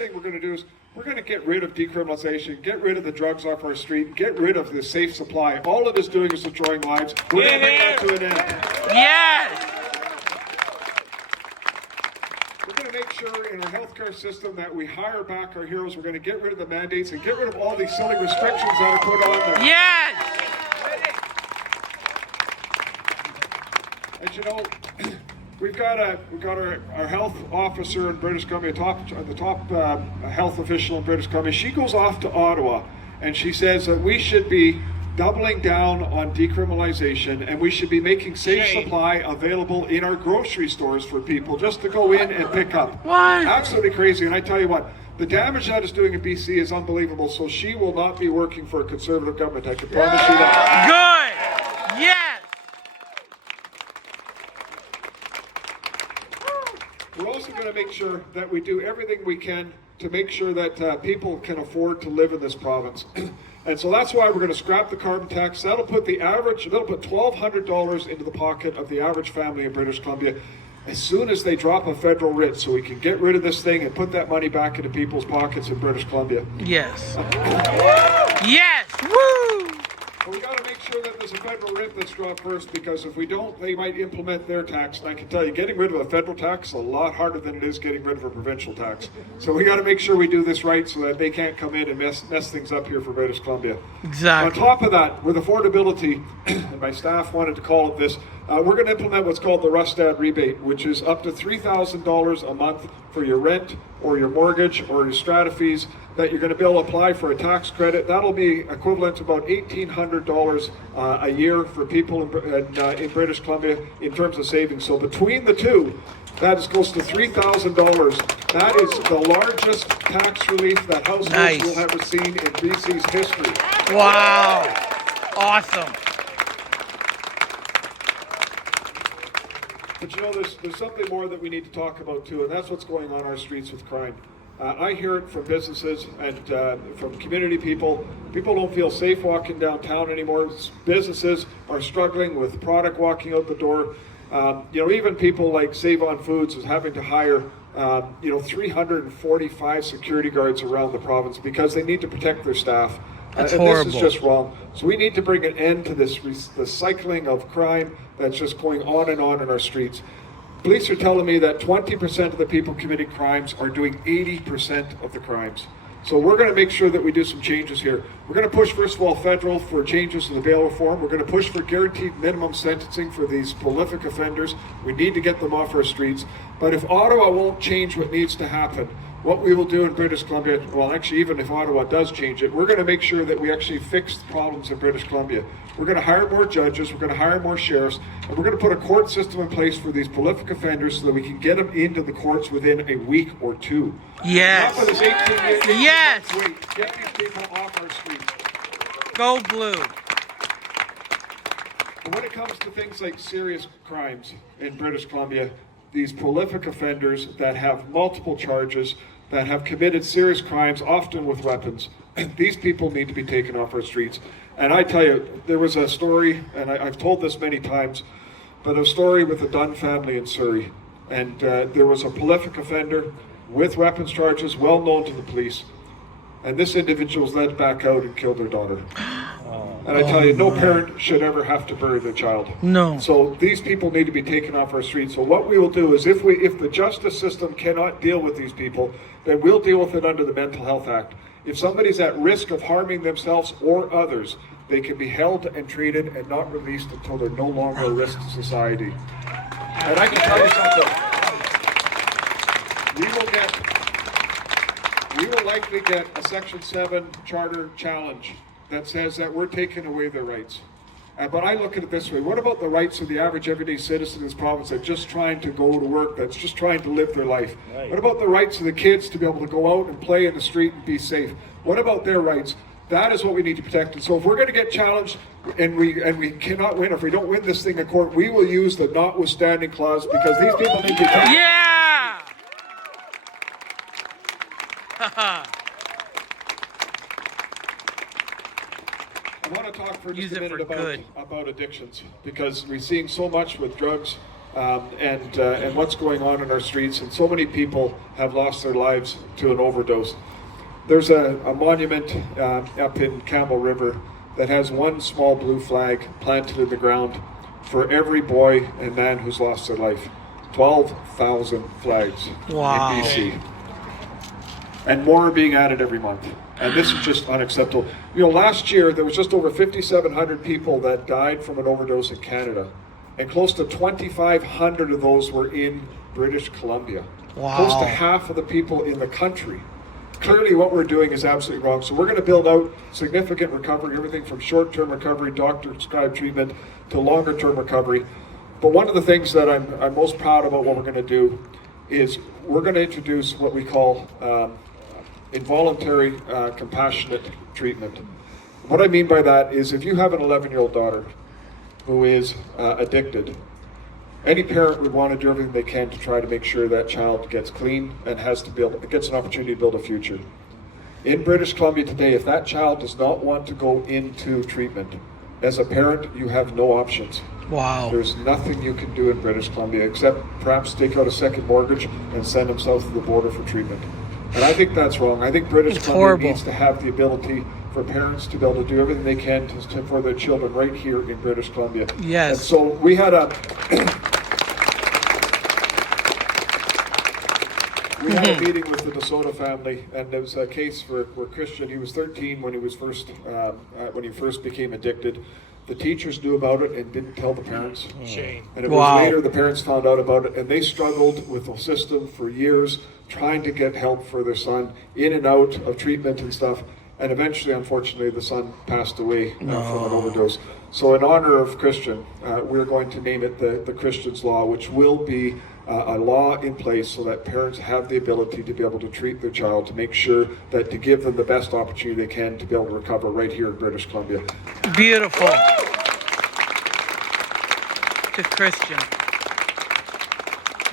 thing we're going to do is we're going to get rid of decriminalization, get rid of the drugs off our street, get rid of the safe supply. All it is doing is destroying lives. We're going to bring that to an end. Yes! We're going to make sure in our healthcare system that we hire back our heroes. We're going to get rid of the mandates and get rid of all these silly restrictions that are put on there. Yes! And you know, we've got our health officer in British Columbia, the top health official in British Columbia. She goes off to Ottawa and she says that we should be doubling down on decriminalization and we should be making safe supply available in our grocery stores for people just to go in and pick up. What? Absolutely crazy. And I tell you what, the damage that is doing in BC is unbelievable. So she will not be working for a Conservative government. I can promise you that. Good! Yes! We're also going to make sure that we do everything we can to make sure that people can afford to live in this province. And so that's why we're going to scrap the carbon tax. That'll put $1,200 into the pocket of the average family in British Columbia as soon as they drop a federal writ, so we can get rid of this thing and put that money back into people's pockets in British Columbia. Yes. Yes! Woo! But we got to make sure that there's a federal writ that's dropped first, because if we don't, they might implement their tax. And I can tell you, getting rid of a federal tax is a lot harder than it is getting rid of a provincial tax. So we got to make sure we do this right so that they can't come in and mess things up here for British Columbia. Exactly. On top of that, with affordability, and my staff wanted to call it this, we're going to implement what's called the Rustad rebate, which is up to $3,000 a month for your rent or your mortgage or your strata fees that you're going to be able to apply for a tax credit. That'll be equivalent to about $1,800 a year for people in British Columbia in terms of savings. So between the two, that is close to $3,000. That is the largest tax relief that households will ever seen in BC's history. Wow! Awesome. But you know, there's something more that we need to talk about too, and that's what's going on our streets with crime. I hear it from businesses and from community people. People don't feel safe walking downtown anymore. Businesses are struggling with product walking out the door. You know, even people like Save On Foods is having to hire 345 security guards around the province because they need to protect their staff. That's and horrible. This is just wrong. So we need to bring an end to this the cycling of crime that's just going on in our streets. Police are telling me that 20% of the people committing crimes are doing 80% of the crimes. So we're going to make sure that we do some changes here. We're going to push, first of all, federal for changes to the bail reform. We're going to push for guaranteed minimum sentencing for these prolific offenders. We need to get them off our streets. But if Ottawa won't change what needs to happen, what we will do in British Columbia, well, actually, even if Ottawa does change it, we're going to make sure that we actually fix the problems in British Columbia. We're going to hire more judges, we're going to hire more sheriffs, and we're going to put a court system in place for these prolific offenders so that we can get them into the courts within a week or two. Yes. Not for this 18 Yes. months wait. Get these people off our streets. Go blue. But when it comes to things like serious crimes in British Columbia, these prolific offenders that have multiple charges, that have committed serious crimes, often with weapons, these people need to be taken off our streets. And I tell you, there was a story, and I've told this many times, but a story with the Dunn family in Surrey. And there was a prolific offender with weapons charges, well known to the police. And this individual was led back out and killed their daughter. And I tell you, no parent should ever have to bury their child. No. So these people need to be taken off our streets. So what we will do is if the justice system cannot deal with these people, then we'll deal with it under the Mental Health Act. If somebody's at risk of harming themselves or others, they can be held and treated and not released until they're no longer a risk to society. And I can tell you something. We will likely get a Section 7 charter challenge that says that we're taking away their rights. But I look at it this way: what about the rights of the average everyday citizen in this province that's just trying to go to work, that's just trying to live their life? Right. What about the rights of the kids to be able to go out and play in the street and be safe? What about their rights? That is what we need to protect. And so if we're going to get challenged and we cannot win, if we don't win this thing in court, we will use the notwithstanding clause, because these people need to be protected. Yeah! I want to talk for just a minute about addictions, because we're seeing so much with drugs and what's going on in our streets. And so many people have lost their lives to an overdose. There's a monument up in Campbell River that has one small blue flag planted in the ground for every boy and man who's lost their life. 12,000 flags Wow. in BC. And more are being added every month. And this is just unacceptable. You know, last year there was just over 5,700 people that died from an overdose in Canada. And close to 2,500 of those were in British Columbia. Wow. Close to half of the people in the country. Clearly what we're doing is absolutely wrong. So we're going to build out significant recovery, everything from short-term recovery, doctor-prescribed treatment, to longer-term recovery. But one of the things that I'm most proud about what we're going to do is we're going to introduce what we call involuntary compassionate treatment. What I mean by that is if you have an 11-year-old daughter who is addicted, any parent would want to do everything they can to try to make sure that child gets clean and gets an opportunity to build a future. In British Columbia today, if that child does not want to go into treatment, as a parent, you have no options. Wow. There's nothing you can do in British Columbia except perhaps take out a second mortgage and send them south of the border for treatment. And I think that's wrong. I think British It's Columbia horrible. needs to have the ability for parents to be able to do everything they can for their children right here in British Columbia. Yes. And so we had a meeting with the DeSoto family, and there was a case where Christian, he was 13 when he first became addicted. The teachers knew about it and didn't tell the parents. Shame. And it Wow. was later the parents found out about it, and they struggled with the system for years, trying to get help for their son, in and out of treatment and stuff. And eventually, unfortunately, the son passed away from an overdose. So in honor of Christian, we're going to name it the Christian's Law, which will be a law in place so that parents have the ability to be able to treat their child, to make sure that to give them the best opportunity they can to be able to recover right here in British Columbia. Beautiful. To Christian.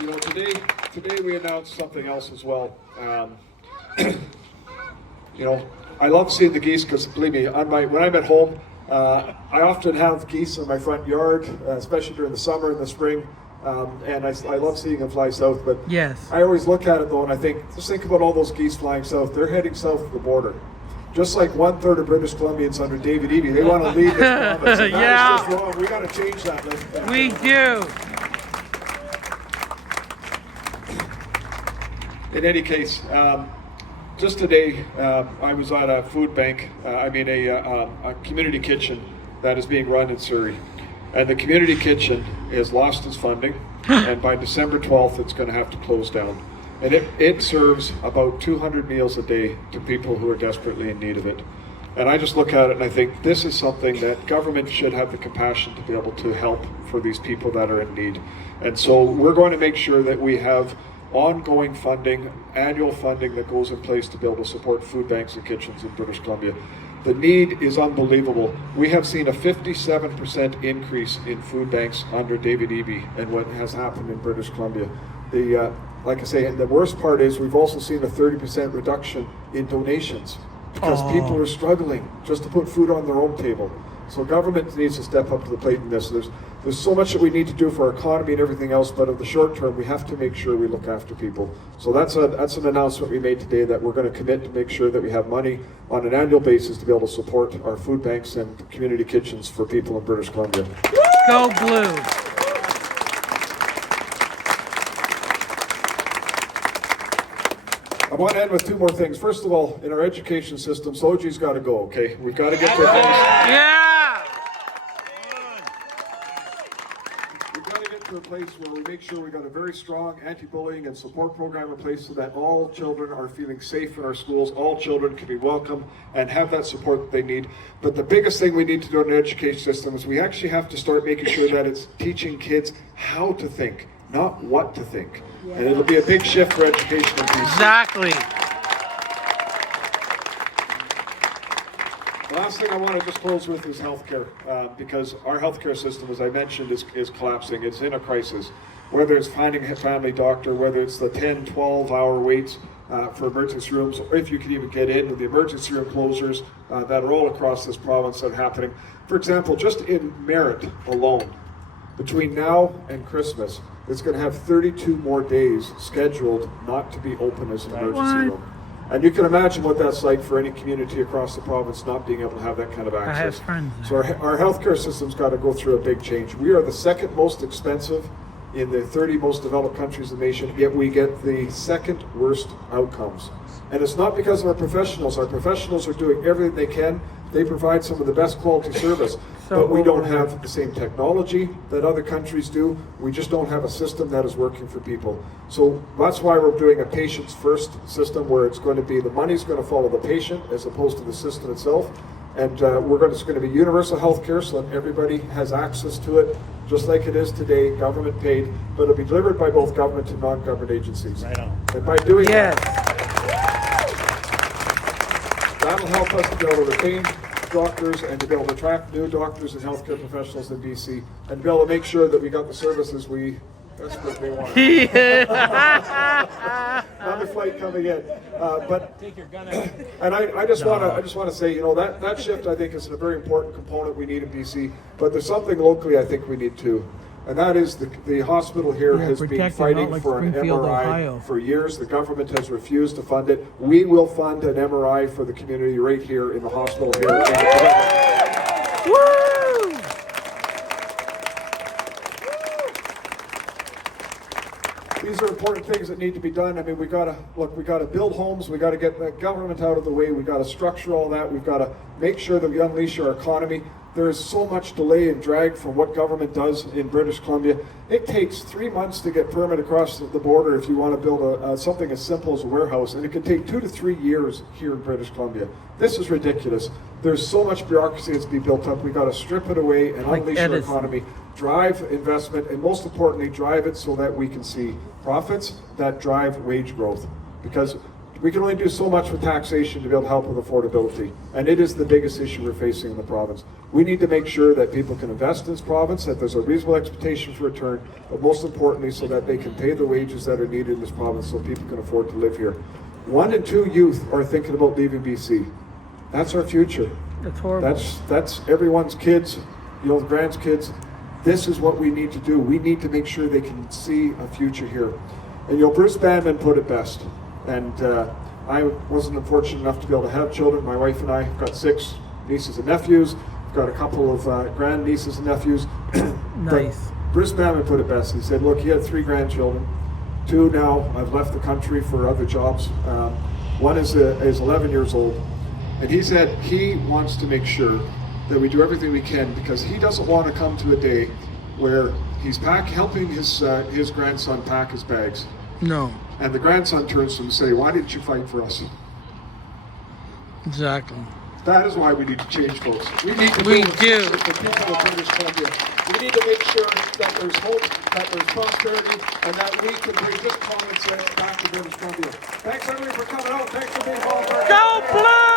You know, today we announced something else as well. You know, I love seeing the geese because, believe me, when I'm at home, I often have geese in my front yard, especially during the summer and the spring, and I love seeing them fly south. But Yes. I always look at it though, and I think, just think about all those geese flying south. They're heading south of the border. Just like 1/3 of British Columbians under David Eby, they want to leave this province. And Yeah. that is just wrong. We got to change that. We do. In any case, just today, I was at a food bank, a community kitchen that is being run in Surrey. And the community kitchen has lost its funding, and by December 12th, it's going to have to close down. And it serves about 200 meals a day to people who are desperately in need of it. And I just look at it and I think this is something that government should have the compassion to be able to help for these people that are in need. And so we're going to make sure that we have ongoing funding, annual funding that goes in place to be able to support food banks and kitchens in British Columbia. The need is unbelievable. We have seen a 57% increase in food banks under David Eby and what has happened in British Columbia. Like I say, the worst part is we've also seen a 30% reduction in donations because people are struggling just to put food on their own table. So government needs to step up to the plate in this. There's so much that we need to do for our economy and everything else, but in the short term, we have to make sure we look after people. So that's an announcement we made today that we're going to commit to make sure that we have money on an annual basis to be able to support our food banks and community kitchens for people in British Columbia. Go Blue. I want to end with two more things. First of all, in our education system, Soji's got to go, okay? We've got to get to a place. Yeah. We've got to get to a place where we make sure we got a very strong anti-bullying and support program in place so that all children are feeling safe in our schools. All children can be welcome and have that support that they need. But the biggest thing we need to do in the education system is we actually have to start making sure that it's teaching kids how to think, not what to think. And it'll be a big shift for education in BC. Exactly. The last thing I want to just close with is healthcare, because our healthcare system, as I mentioned, is collapsing. It's in a crisis. Whether it's finding a family doctor, whether it's the 10, 12-hour waits for emergency rooms, or if you can even get in with the emergency room closures that are all across this province that are happening. For example, just in Merritt alone, Between now and Christmas, it's going to have 32 more days scheduled not to be open as an emergency room. And you can imagine what that's like for any community across the province not being able to have that kind of access. I have friends So our healthcare system's got to go through a big change. We are the second most expensive in the 30 most developed countries in the nation, yet we get the second worst outcomes. And it's not because of our professionals. Our professionals are doing everything they can. They provide some of the best quality service, but we don't have the same technology that other countries do. We just don't have a system that is working for people. So that's why we're doing a patients first system, where it's going to be the money's going to follow the patient as opposed to the system itself. And it's going to be universal health care so that everybody has access to it, just like it is today, government paid, but it'll be delivered by both government and non-government agencies. Right on. And by doing Yes. that'll help us to be able to retain doctors and to be able to attract new doctors and healthcare professionals in BC, and be able to make sure that we got the services we desperately want. Another flight coming in, but Take your gun out. and I just want to say, you know, that shift I think is a very important component we need in BC. But there's something locally I think we need too. And that is the hospital here has been protected, fighting not like for an Springfield, MRI Ohio. for years. The government has refused to fund it. We will fund an MRI for the community right here in the hospital here. Woo! These are important things that need to be done. I mean, we gotta build homes. We gotta get the government out of the way. We gotta structure all that. We've got to make sure that we unleash our economy. There is so much delay and drag from what government does in British Columbia. It takes 3 months to get permit across the border if you want to build something as simple as a warehouse, and it can take 2 to 3 years here in British Columbia. This is ridiculous. There's so much bureaucracy that's being built up. We've got to strip it away and Like unleash our Edison. economy, drive investment, and most importantly, drive it so that we can see profits that drive wage growth. Because we can only do so much with taxation to be able to help with affordability. And it is the biggest issue we're facing in the province. We need to make sure that people can invest in this province, that there's a reasonable expectation for return, but most importantly, so that they can pay the wages that are needed in this province so people can afford to live here. 1 in 2 youth are thinking about leaving BC. That's our future. That's horrible. That's everyone's kids, you know, the grandkids. This is what we need to do. We need to make sure they can see a future here. And you know, Bruce Banman put it best. And I wasn't fortunate enough to be able to have children. My wife and I have got 6 nieces and nephews. We've got a couple of grandnieces and nephews. Nice. But Bruce Banman put it best. He said, look, he had 3 grandchildren. 2 now have left the country for other jobs. One is 11 years old. And he said he wants to make sure that we do everything we can, because he doesn't want to come to a day where he's helping his grandson pack his bags. No. And the grandson turns to him and say, why didn't you fight for us? Exactly. That is why we need to change, folks. We need to We build a do. system for people of British Columbia. We need to make sure that there's hope, that there's prosperity, and that we can bring this common sense back to British Columbia. Thanks everybody for coming out. Thanks for being involved. Go Blue!